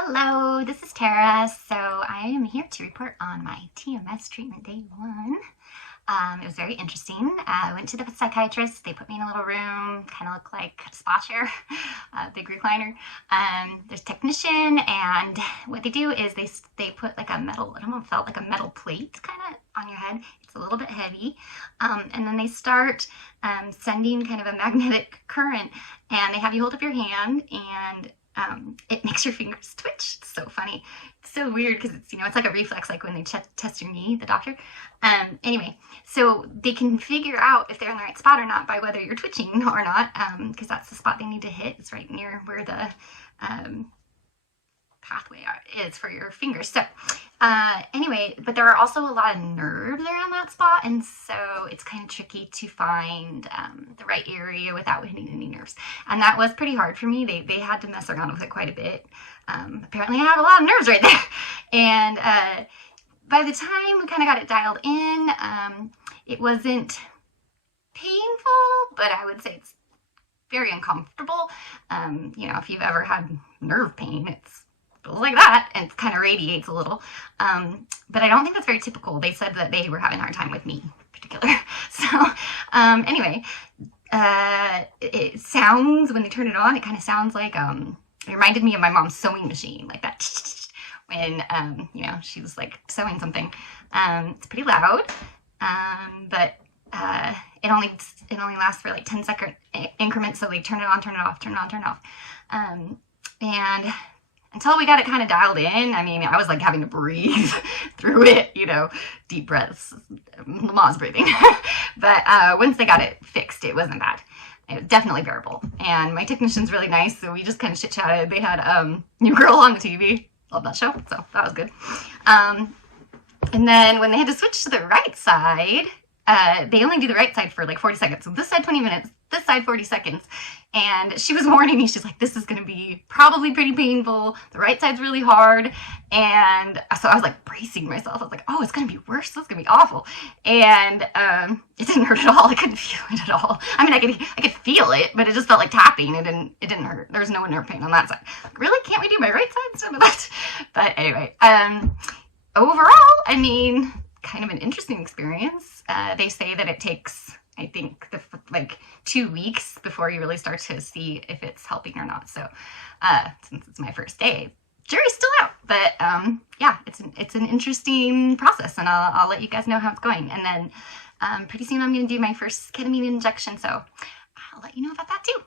Hello, this is Tara. So I am here to report on my TMS treatment day one. It was very interesting. I went to the psychiatrist. They put me in a little room, kind of looked like a spa chair, a big recliner. There's a technician, and what they do is they put like a metal, it almost felt like a metal plate kind of on your head. It's a little bit heavy. And then they start sending kind of a magnetic current, and they have you hold up your hand, and it makes your fingers twitch. It's so funny. It's so weird because it's like a reflex, like when they test your knee, the doctor. Anyway, so they can figure out if they're in the right spot or not by whether you're twitching or not, because that's the spot they need to hit. It's right near where the pathway is for your fingers. So anyway, but there are also a lot of nerves around that spot, and so it's kind of tricky to find the right area without hitting any nerves. And that was pretty hard for me. They had to mess around with it quite a bit. Apparently I have a lot of nerves right there. And by the time we kind of got it dialed in, it wasn't painful, but I would say it's very uncomfortable. If you've ever had nerve pain, it's like that, and it kind of radiates a little, but I don't think that's very typical. They said that they were having a hard time with me in particular. So anyway, it sounds, when they turn it on, it kind of sounds like it reminded me of my mom's sewing machine, like that when she was like sewing something. It's pretty loud, but it only lasts for like 10-second increments, so they turn it on, turn it off, turn it on, turn it off, and until we got it kind of dialed in, I was like having to breathe through it, deep breaths, Lamaze breathing. But once they got it fixed, it wasn't bad. It was definitely bearable. And my technician's really nice, so we just kind of chit-chatted. They had New Girl on the TV. Love that show, so that was good. And then when they had to switch to the right side, they only do the right side for like 40 seconds. So this side 20 minutes, this side 40 seconds. And she was warning me, she's like, this is going to be probably pretty painful. The right side's really hard. And so I was like bracing myself. I was like, oh, it's going to be worse. This is going to be awful. And it didn't hurt at all. I couldn't feel it at all. I could feel it, but it just felt like tapping. It didn't hurt. There was no nerve pain on that side. Like, really? Can't we do my right side instead of that? But anyway, overall, kind of an interesting experience. They say that it takes, I think, like 2 weeks before you really start to see if it's helping or not. So since it's my first day, jury's still out. But yeah, it's an interesting process, and I'll let you guys know how it's going. And then pretty soon I'm going to do my first ketamine injection, so I'll let you know about that too.